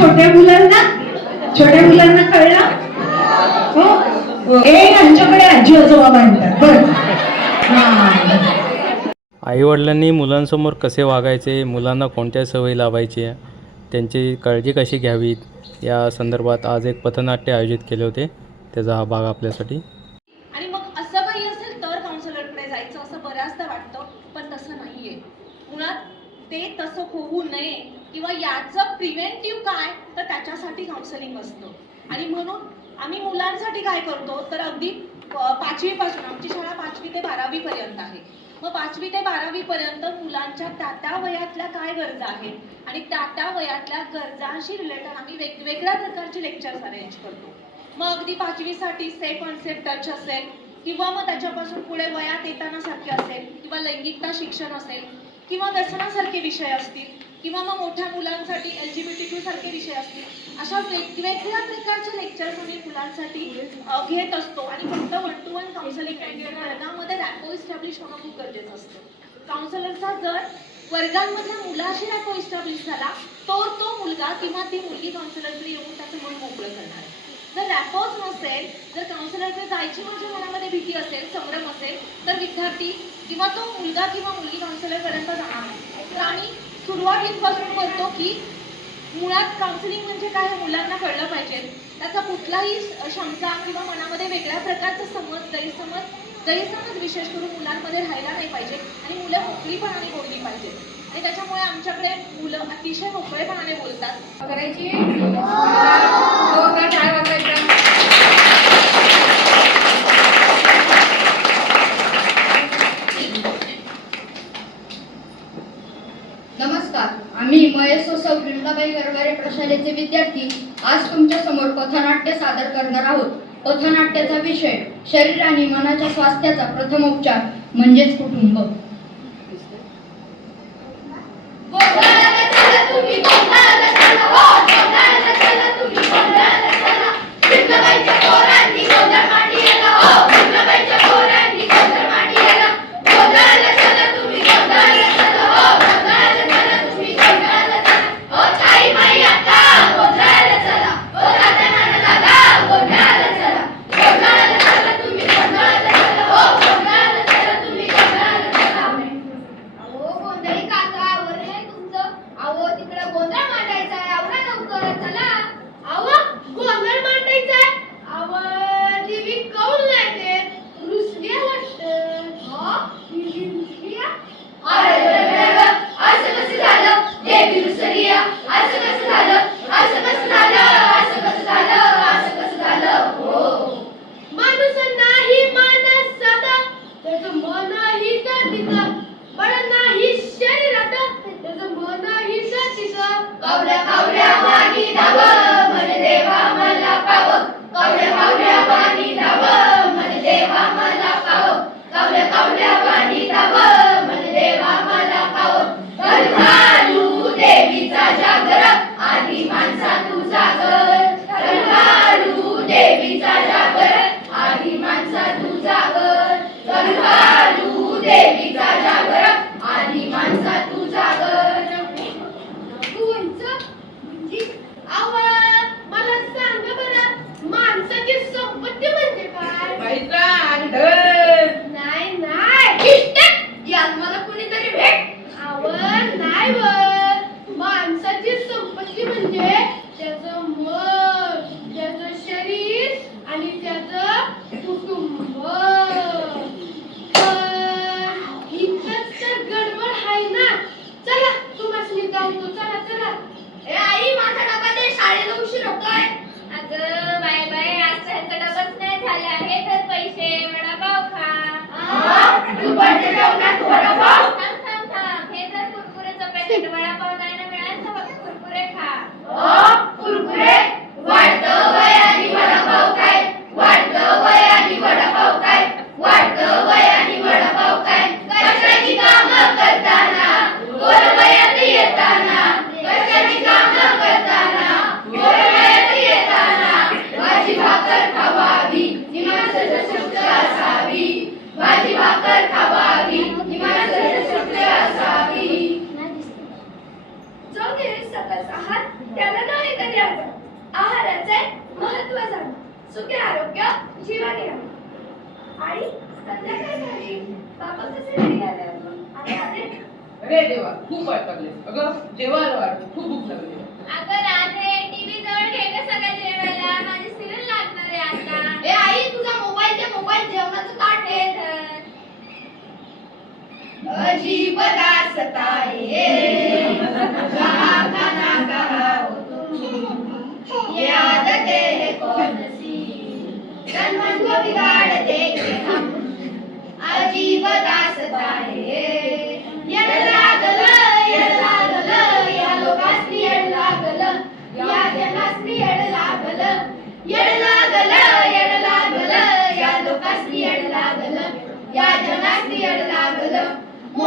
छोट्या मुलांना? छोट्या मुलांना कळलं? हो? ए आजी आजोबा म्हणतात बरं. आईवडिलांनी मुलांसमोर कसे वागायचे मुलांना कोणत्या सवयी लावायच्या त्यांची काळजी कशी घ्यावी या संदर्भात आज एक पथनाट्य आयोजित केले होते. त्याचा हा भाग आपल्यासाठी आणि मग असं काही असेल तर काउन्सिलरकडे जायचं असं बऱ्याचदा वाटतं पण तसं नाहीये मुळात ते तसं होऊ नये किंवा याचं प्रिव्हेंटिव्ह काय तर त्याच्यासाठी काउन्सिलिंग असतं. आणि म्हणून आम्ही मुलांसाठी काय करतो तर अगदी पाचवीपासून आमची शाळा पाचवी ते बारावी पर्यंत आहे. मग पाचवी ते बारावी पर्यंत मुलांच्या त्या त्या वयातल्या काय गरजा आहेत? आणि त्या त्या वयातल्या गरजांशी रिलेटेड आम्ही वेगवेगळ्या प्रकारचे लेक्चर्स अरेंज करतो. मग अगदी पाचवीसाठी सेफ कॉन्सेप्ट टच असेल किंवा मग त्याच्यापासून पुढे वयात येताना सारखे असेल किंवा लैंगिकता शिक्षण असेल किंवा व्यसनासारखे विषय असतील किंवा मग मोठ्या मुलांसाठी L G B T Q सारखे विषय असतील अशा वेगवेगळ्या प्रकारचे लेक्चर्स आम्ही मुलांसाठी घेत असतो. आणि फक्त वन टू वन काउन्सिलिंग वर्गामध्ये रॅपो इस्टॅब्लिश होणं खूप गरजेचं असतं. काउन्सिलरचा जर वर्गांमधल्या मुलाशी रॅपो इस्टॅब्लिश झाला तर तो मुलगा किंवा ती मुलगी काउन्सिलरकडे येऊन त्याचं मन मोकळं करणार आहे. जर रॅपोच नसेल जर काउन्सिलरकडे जायची माझ्या मनामध्ये भीती असेल संभ्रम असेल तर विद्यार्थी किंवा तो मुलगा किंवा मुलगी काउन्सिलरपर्यंत जाणार नाही. तर आम्ही सुरुवातीपासून बोलतो की मुळात काउन्सिलिंग म्हणजे काय हे मुलांना कळलं पाहिजे. त्याचा कुठलाही शंका किंवा मनामध्ये वेगळ्या प्रकारचा समज गैरसमज गैरसमज विशेष करून मुलांमध्ये राहायला नाही पाहिजे आणि मुलं मोकळीपणाने बोलली पाहिजेत आणि त्याच्यामुळे आमच्याकडे मुलं अतिशय मोकळेपणाने बोलतात. करायची? आम्ही महेश सौ वृंदाबाई गरवारे प्रशालेचे विद्यार्थी आज तुमच्यासमोर पथनाट्य सादर करणार आहोत. पथनाट्याचा विषय शरीर आणि मनाच्या स्वास्थ्याचा प्रथम उपचार म्हणजेच कुटुंब. Bye.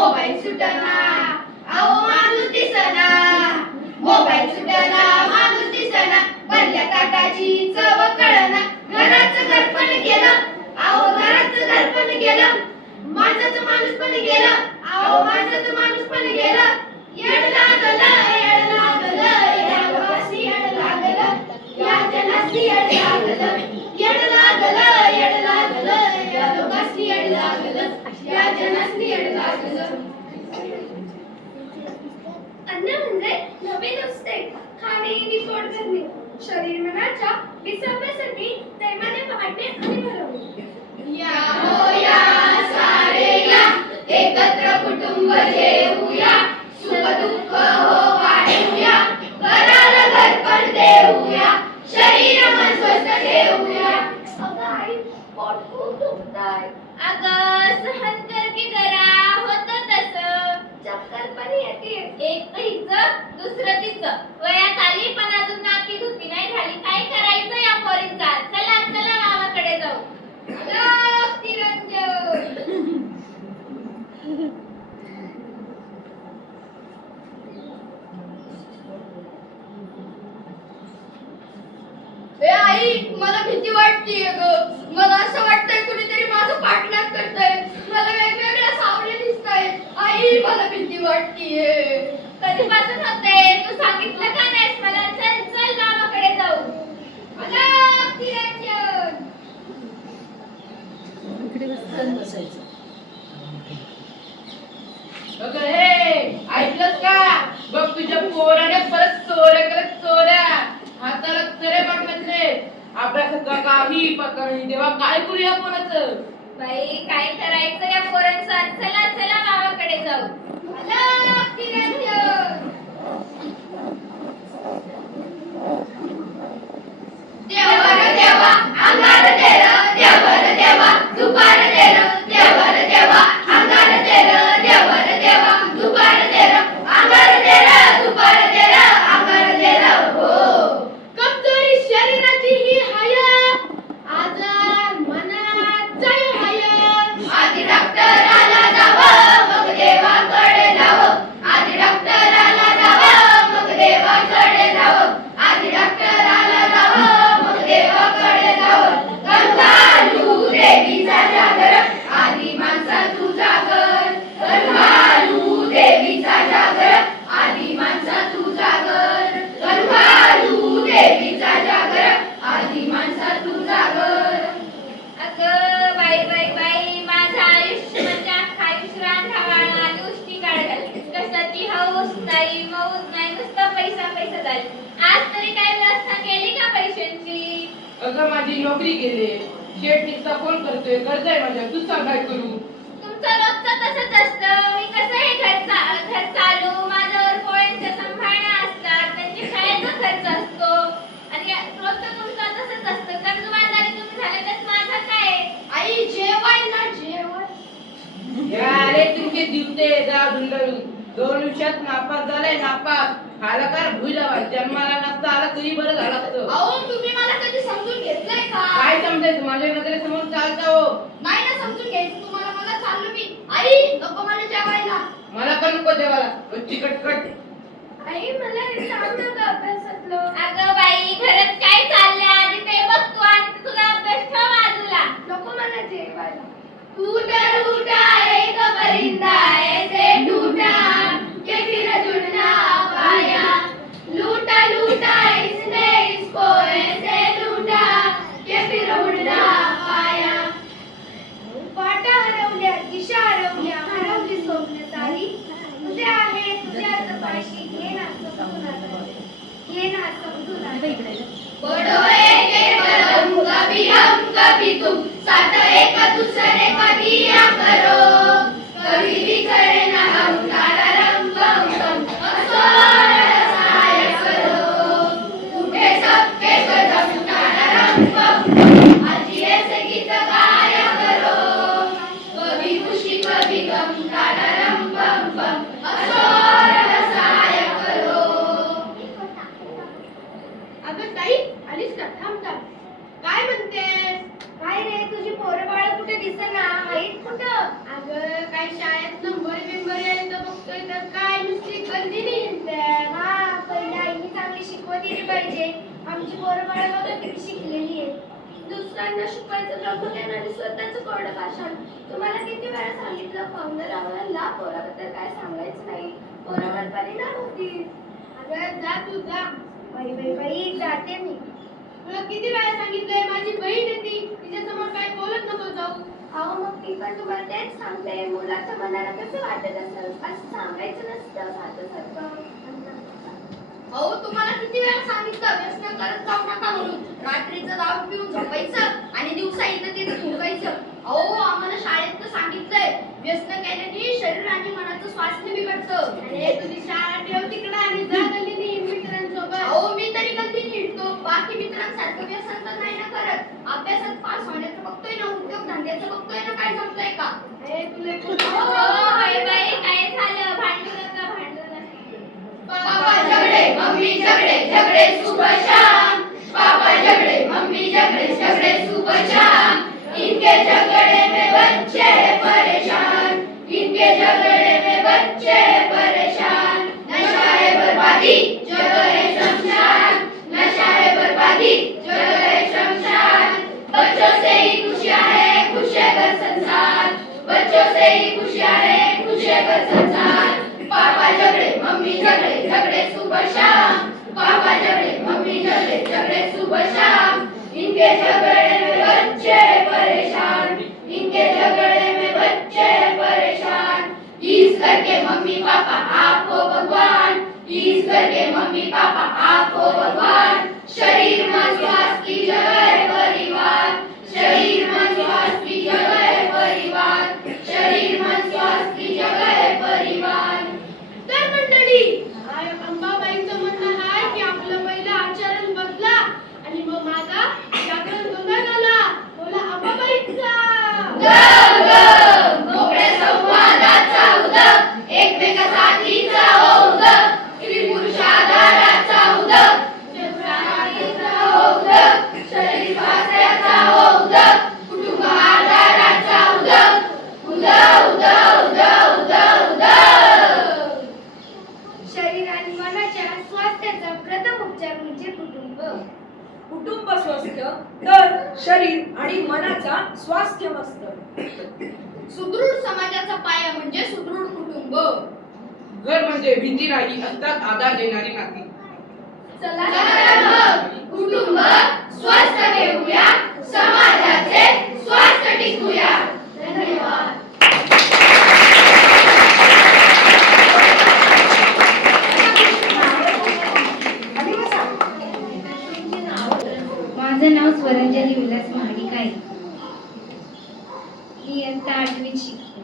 मोबाईल सुटना अहो माणूस दिसना. मोबाईल सुटना माणूस दिसना. बनल्या ताटाची चव कळना. घराचं घरपण गेलं अहो घराचं घरपण गेलं. माणसाचं माणूस पण गेलं अहो माणसाचं माणूस पण गेलं. येड लागलं येड लागलं अन्न म्हणजे नवीन नुसते खाणे आणि पोट भरणे शरीर मनाच्या विसर्गासाठी प्रेमाने पाहणे आणि भरवणे या हो या सारे या एकत्र कुटुंब जेवू सुख दुःख हो वाढूया घराला घरपण देऊया शरीर मन स्वस्थ ठेवूया अगं आई पोट खूप दुखताय अगं सहन कर की जरा होतं तसं चक्कर पण येते एक तर हिचं दुसरं तिचं वयात आली पण अजून नाकी धुती नाही झाली काय करायचं या पोरींचा चला चला गावाकडे जाऊ अगं, तिरंजन ए आई मला भीती वाटतेय ग. मला असं वाटतंय कुणीतरी माझं पाठलाग करतंय. मला वेगवेगळ्या सावल्या दिसतायत. आई मला भीती वाटतेय. कधीपासून होते तू सांगितलं का नाहीस मला? चल चल गावाकडे जाऊ. अगं, हे ऐकलंस का? बघ तुझ्या पोराने परत चोऱ्या करत चोऱ्या हाताला चरे पाठवले अभ्यासाचा काही पत्ता नाही. तेव्हा काय करूया कोणाचं बाई काय करायचं या पोरांचं? चला चला गावाकडे जाऊ. देवर देवा अंगार देवर देवा दुपार तेर देवर देवा. झाली आज तरी काय व्यवस्था केली का पैशांची? अगं माझी नोकरी गेली. शेठ निघता फोन करतोय. कर्ज आहे माझ्या. तू सांग काय करू? तुमचं रोजचं तसंच असतं. मी कसं हे घर चा- घर चालू? माझ्यावर पोळ्यांच्या संभाळण्या असतात. त्यांचे शाळेचा खर्च असतो. आणि या- रोजचं तुमचं तसंच असतं. कर्जबाजारी तुम्ही झाले तर माझं काय? आई जेवाय ना जेवण. अरे तुमचे दिवते जा धुंडळून दोन विषयात नापास झालाय नापास. खाला कार भुजावा जन्माला नसता आला तरी बरं झालं असतं. अहो तुम्ही मला कधी समजून घेतलंय का? काय समजायचं? माझ्या नजरेसमोर चालता हो. नाही ना समजून घ्यायचं. तुम्हाला मला चाललो मी. आई नको मला जेवायला. मला पण नको देवाला कच्ची कटकट. आई मला हे सांग ना गं अभ्यासातलं. अगं बाई घरात काय चाललंय? आधी ते बघ तू आणि तुझा अभ्यास ठेव बाजूला. नको मला जेवायला. टूटा समजून इकडे बड़ो एक एक कभी हम कभी तुम. साथ एक दूसरे का दिया करो. पोराबद्दल काय सांगायचं नाही. पोरावर परिणाम होतील अगं जा तू जा. बाई बाई बाई जाते मी. तुला किती वेळा सांगितलंय माझी बहीण येते तिच्या समोर काय बोलत नको जाऊ. अहो मग ती पण तुम्हाला तेच सांगते. मुलाच्या मनाला कसं वाटत असेल? असं सांगायचं नसतं. सारखं सारखं. अहो तुम्हाला किती वेळा सांगितलं? व्यसन करत जाऊ नका म्हणून रात्रीचं दारू पिऊन झोपायचं आणि दिवसा इथं तिथं थुंकायचं अहो आम्हाला शाळेत सांगितलंय व्यसन केल्याने शरीर आणि मनाचं स्वास्थ्य बिघडतं अरे तुझी शाळा ठेव तिकडं आणि जा गल्लीने मित्रांसोबत. अहो मी तरी गलती निघतो बाकी मित्रांसारखं व्यसन तर नाही ना करत. अभ्यासात पास होण्याचं बघतोय ना उद्योग धंद्याचं बघतोय ना काय जमतंय का? अरे तुला बाई काय झालं? भांडू नका भांडू नका पापा झगड़े मम्मी झगड़े झगड़े सुबह शाम पापा झगड़े मम्मी झगड़े झगड़े सुबह शाम इनके झगड़े में बच्चे परेशान. इनके झगड़े परेशान नशा है बर्बादी शमशान नशा है बर्बादी शमशान। बच्चों से ही खुशियाँ है खुश है ही खुश है घर पापा झगड़े, मम्मी झगड़े झगड़े सुबह शाम। पापा झगड़े, मम्मी झगड़े झगड़े सुबह शाम। इनके झगड़े में बच्चे परेशान। इनके झगड़े में बच्चे ईज करके मम्मी पापा आप हो भगवान। ईज करके मम्मी पापा आप हो भगवान। शरीर मन स्वास्थ्य की जगह परिवार। शरीर मन स्वास्थ्य की जगह परिवार। शरीर मन स्वास्थ्य की जगह परिवार। तर मंडळी अंबाबाईंचं म्हणणं आहे की आपलं पहिलं आचरण बदला आणि मग माझा जागरण गोंधळ झाला. बोला अंबाबाईंचा उदक एकमेका साथीचा उदक स्त्री पुरुष आधाराचा उदक चतुराचा उदक शरीर स्वास्थ्याचा उदक कुटुंब आधाराचा उदक उद उद उद उद उद शरीर आणि मनाच्या स्वास्थ्याचा प्रथम उपचार म्हणजे कुटुंब कुटुंब स्वस्थ तर शरीर आणि मनाचा स्वास्थ्य मस्त सुदृढ समाजाचा पाया म्हणजे सुदृढ कुटुंब घर भीती नाही असतात आधार देणारी नाती. चला तर मग कुटुंब स्वस्थ ठेवूया समाजाचे स्वास्थ्य टिकूया. धन्यवाद. माझं नाव स्वरंजली विलास महाडिक आहे. मी इयत्ता आठवीत शिकते.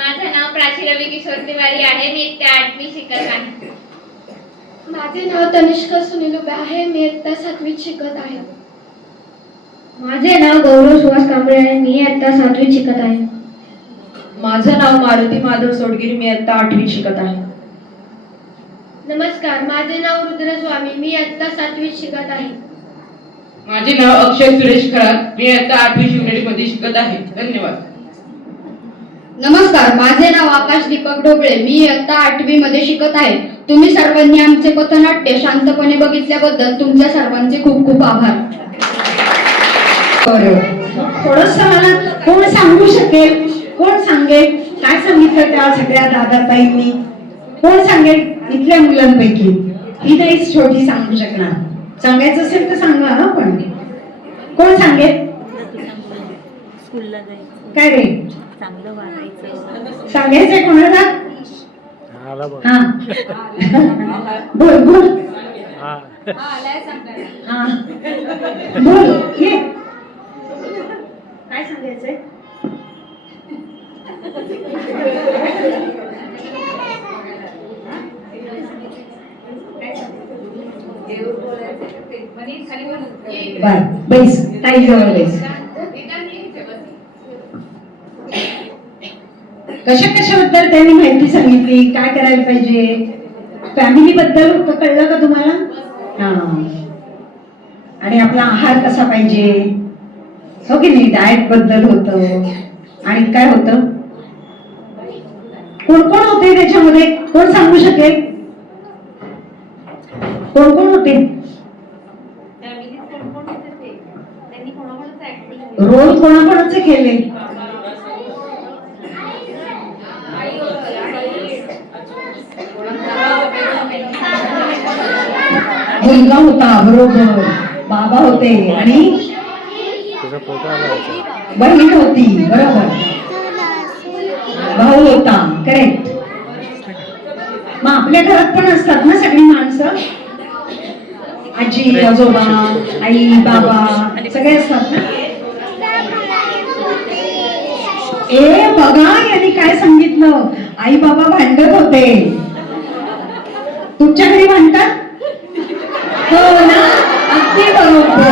माझं नाव प्राची रवी किशोर तिवारी आहे. मी इयत्ता आठवी शिकत आहे. माझे नाव तनिष्का सुनील उभे आहे. मी इयत्ता सातवीत शिकत आहे. माझे नाव गौरव सुहास कांबळे आहे. मी इयत्ता सातवीत शिकत आहे. माझं नाव मारुती माधव सोडगिरी. मी आता आठवीत शिकत आहे. नमस्कार. माझे नाव रुद्र स्वामी मी इयत्ता सातवीत शिकत आहे. माझे नाव अक्षय सुरेश खरात मी आता आठवी शिवनेरी मध्ये शिकत आहे. धन्यवाद. नमस्कार माझे नाव आकाश दीपक ढोबळे. मी इयत्ता आठवी मध्ये शिकत आहे. तुम्ही सर्वांनी आमचे पथनाट्य शांतपणे बघितल्याबद्दल तुमच्या सर्वांचे खूप खूप आभार. बरं. थोडस मला कोण सांगू शकेल? कोण सांगेल? काय सांगितलं त्या सगळ्या दादाताईंनी? कोण सांगेल? इथल्या मुलांपैकी. ही नाहीच छोटी सांगू शकणार. सांगायचं असेल तर सांगा हा पण. कोण सांगेल? स्कूलला जायचं. काय रे? चांगलं वागायचं सांगायचंय कोणाला हा. बोल बोल. हा. हा. बोल ये. काय सांगायचंय? बर बैस ताई जवळ बैस. कशा कशाबद्दल त्यांनी माहिती सांगितली? काय करायला पाहिजे? फॅमिली बद्दल कळलं का तुम्हाला? हा. आणि आपला आहार कसा पाहिजे? हो की नाही? डाएटबद्दल होतं. आणि काय होतं? कोण कोण होते त्याच्यामध्ये? कोण सांगू शकेल? कोण कोण होते? रोल कोणाकोणाचे केले? मुलगा होता बरोबर बाबा होते आणि बहीण होती बरोबर. भाऊ होता करेक्ट मग आपल्या घरात पण असतात ना सगळी माणसं? आजी आजोबा आई बाबा सगळे असतात ना? ए बघा यांनी काय सांगितलं? आई बाबा भांडत होते. तुमच्या घरी भांडतात? हो ना अगदी बरोबर.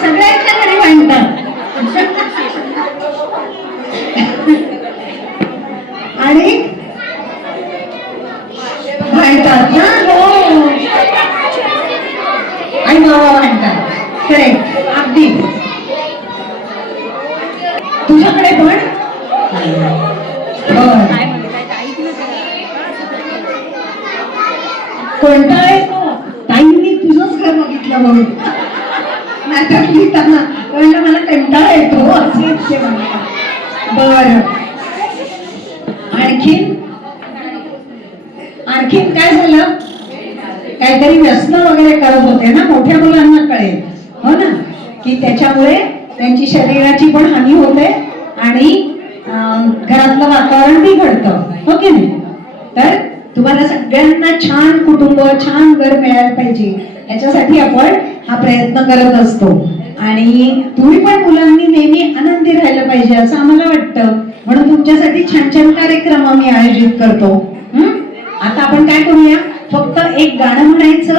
सगळ्यांच्या घरी भांडतात आणि म्हणतात ना? हो. आई बाबा म्हणतात. करेक्ट अगदी तुझ्याकडे पण बरं. कोणता आहे तो ताईंनी तुझंच घर बघितलं म्हणून नाटक लिहिताना कळलं मला कंटाळा येतो असे ते म्हणतात बर आणखीन? आणखीन काय झालं? काहीतरी व्यसन वगैरे करत होते ना मोठ्या मुलांना कळेल. हो ना? की त्याच्यामुळे त्यांची शरीराची पण हानी होते आणि घरातलं वातावरण बिघडतं. हो की नाही? तर तुम्हाला सगळ्यांना छान कुटुंब छान घर मिळायला पाहिजे. याच्यासाठी आपण हा प्रयत्न करत असतो. आणि तुम्ही पण मुलांनी नेहमी आनंदी राहिलं पाहिजे असं आम्हाला वाटतं. म्हणून तुमच्यासाठी छान छान कार्यक्रम आम्ही आयोजित करतो. आता आपण काय करूया? फक्त एक गाणं म्हणायचं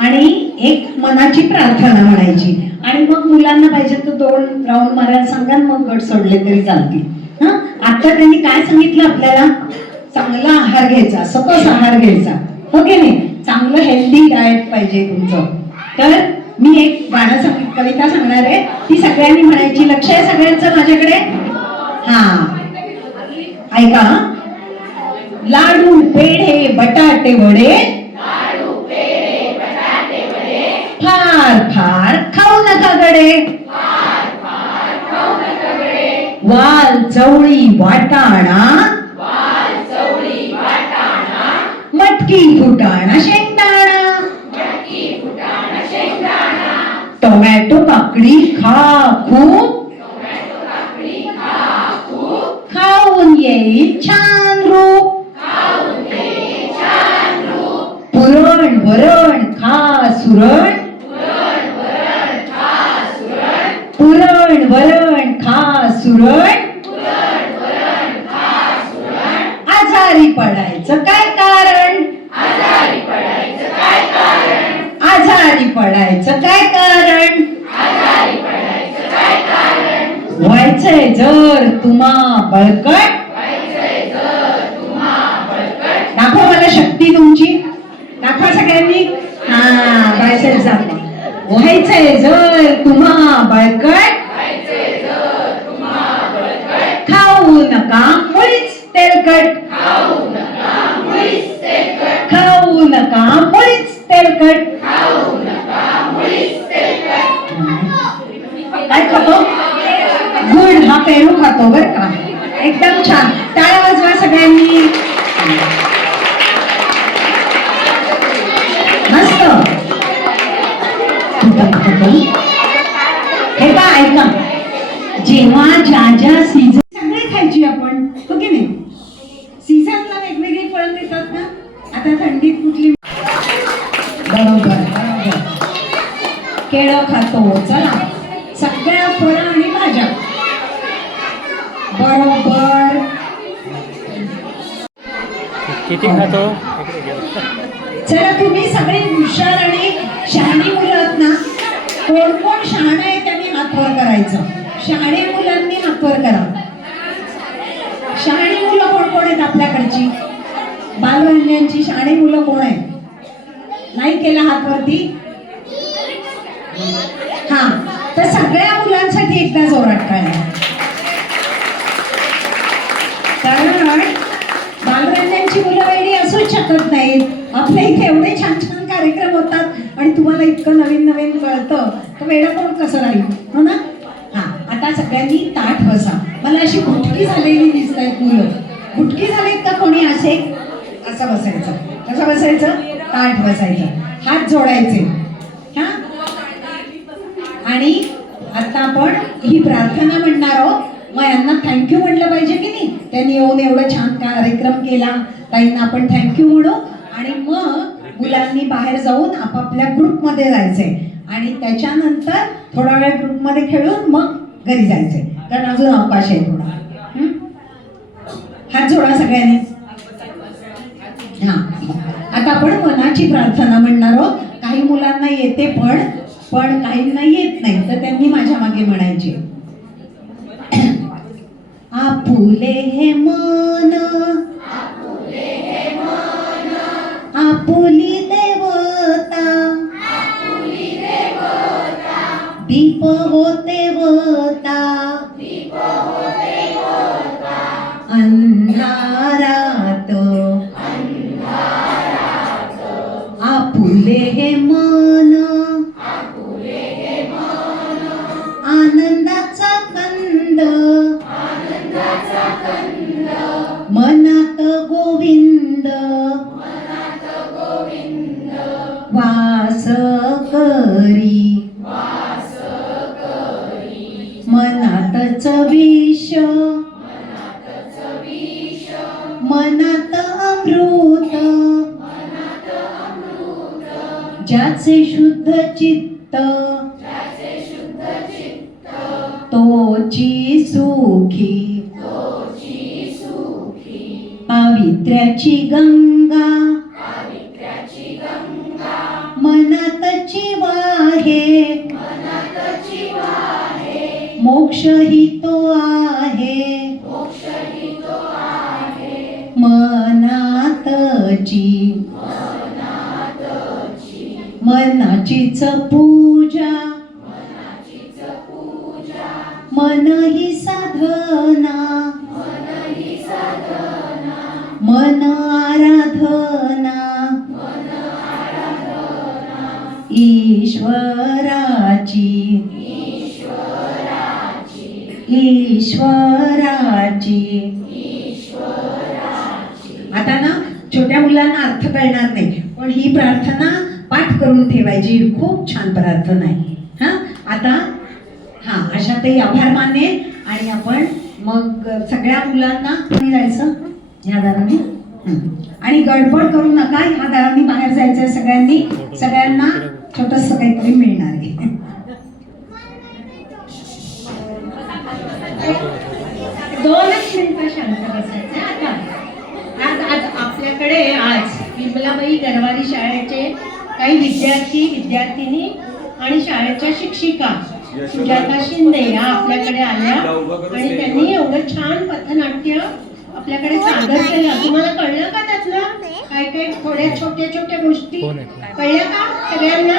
आणि एक मनाची प्रार्थना म्हणायची. आणि मग मुलांना पाहिजे तर दोन राऊंड मारायला सांगा मग गट सोडले तरी चालतील. हा? आता त्यांनी काय सांगितलं आपल्याला? चांगला आहार घ्यायचा सकस आहार घ्यायचा. हो की नाही? चांगलं हेल्दी डाएट पाहिजे तुमचं. तर मी एक गाणं सांग कविता सांगणार आहे. ती सगळ्यांनी म्हणायची लक्ष आहे सगळ्यांचं माझ्याकडे? हा. ऐका. लाडू पेढे बटाटे वडे? फार फार खाऊ नका गडे. वाल चवळी वाटाणा? मटकी फुटाणा शेंगदाणा टोमॅटो काकडी खा खूप. खाऊन येईल छान रूप. पुरण वरण खा सुरण. पुरण वरण खा सुरण आजारी पडायचं काय कारण आजारी पडायचं काय कारण व्हायचंय जर तुम्हा हे का ऐका जेव्हा ज्या ज्या सीझन सगळे खायची आपण हो की नाही? सीझनला वेगवेगळी फळं मिळतात ना? आता थंडीत कुठली बरोबर बरोबर. केळं खातो चला. सगळ्या फळं आणि भाज्या. बरोबर. किती खातो? चला तुम्ही सगळे हुशार आणि शहाणी मुलं. कोण कोण शहाणा आहे त्यांनी हातवर करायचं. शहाणे मुलांनी हातवर करा. शहाणी मुलं कोण कोण आहेत आपल्याकडची? बालवाल्यांची शहाणी मुलं कोण आहेत? नाही केला हातवरती हा तर सगळ्या मुलांसाठी एकदा जोरात टाळ्या कारण बालरंजनची मुलं वेगळी असूच शकत नाहीत. आपल्या इथे एवढे छान छान आणि तुम्हाला इतकं नवीन नवीन कळतं तर वेळा पण कसं राहील? हो ना? हा आता सगळ्यांनी ताठ बसा. मला अशी गुटकी झालेली दिसत आहेत मुलं. गुटकी झालीत का कोणी असे? असं बसायचं. कसं बसायचं? ताठ बसायचं. हात जोडायचे. हा? आणि आता आपण ही प्रार्थना म्हणणार आहोत. मग यांना थँक्यू म्हटलं पाहिजे की नाही? त्यांनी येऊन एवढं छान कार्यक्रम केला. ताईंना आपण थँक्यू म्हणू. आणि मग मुलांनी बाहेर जाऊन आपापल्या ग्रुपमध्ये जायचंय आणि त्याच्यानंतर थोडा वेळ ग्रुपमध्ये खेळून मग घरी जायचंय कारण अजून अवकाश आहे थोडा. हात जोडा सगळ्यांनी. हा. आता आपण मनाची प्रार्थना म्हणणार आहोत. काही मुलांना येते पण पण काहींना येत नाही. तर त्यांनी माझ्या मागे म्हणायचे. आपुले हे मन. आपुली दीप होते होता. अंधारात. आपुले हे मन. आनंदाचा कंद. मनात गोविंद. वा विष. मनात अमृत. ज्याचे शुद्ध चित्त. तोची सुखी. पावित्र्याची गंगा. मन ही साधना. मन आराधना. ईश्वराची. ईश्वराची. आता ना छोट्या मुलांना अर्थ कळणार नाही. पण ही प्रार्थना पाठ करून ठेवायची. खूप छान प्रार्थना आहे. हा आभार मानणे आणि आपण मग सगळ्या मुलांना जायचं. ह्या दाराने. आणि गडबड करू नका ह्या दाराने बाहेर जायचं सगळ्यांनी. सगळ्यांना छोटस काहीतरी मिळणार आहे. दोनच मिनिटं शांत बसायचं आता. आज आज आपल्याकडे आज विमलाबाई गरवारी शाळेचे काही विद्यार्थी विद्यार्थिनी आणि शाळेच्या शिक्षिका सुजाता शिंदे या आपल्याकडे आल्या. आणि त्यांनी एवढं छान पथनाट्य आपल्याकडे सादर केलं. तुम्हाला कळलं का त्यातलं? काय काय थोड्या छोट्या छोट्या गोष्टी? कळल्या का सगळ्यांना?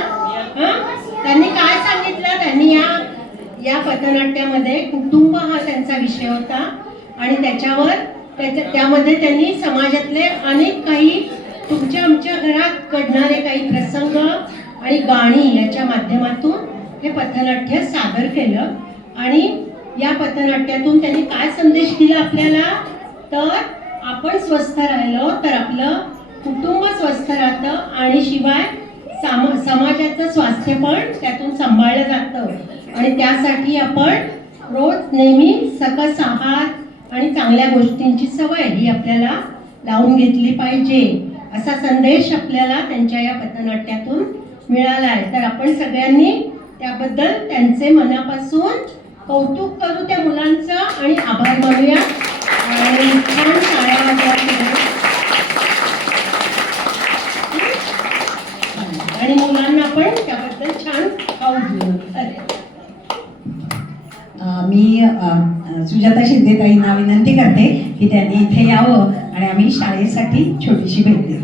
हं? त्यांनी काय सांगितलं? त्यांनी या या पथनाट्यामध्ये कुटुंब हा त्यांचा विषय होता. आणि त्याच्यावर त्याच्या त्यामध्ये त्यांनी समाजातले अनेक काही तुमच्या आमच्या घरात घडणारे काही प्रसंग आणि गाणी याच्या माध्यमातून हे पथनाट्य सादर केलं. आणि या पथनाट्यातून त्यांनी काय संदेश दिला आपल्याला? तर आपण स्वस्थ राहिलो तर आपलं कुटुंब स्वस्थ राहतं आणि शिवाय साम समाजाचं स्वास्थ्य पण त्यातून सांभाळलं जातं. आणि त्यासाठी आपण रोज नेहमी सकस आहार आणि चांगल्या गोष्टींची सवय ही आपल्याला लावून घेतली पाहिजे. असा संदेश आपल्याला त्यांच्या या पथनाट्यातून मिळाला आहे. तर आपण सगळ्यांनी त्याबद्दल त्यांचे मनापासून कौतुक करू त्या मुलांचं आणि आभार मानूया. आणि छान शाळा आणि मुलांना पण त्याबद्दल छान खाऊ घेऊ मी सुजाता शिंदेताईंना विनंती करते की त्यांनी इथे यावं आणि आम्ही शाळेसाठी छोटीशी भेट देऊ.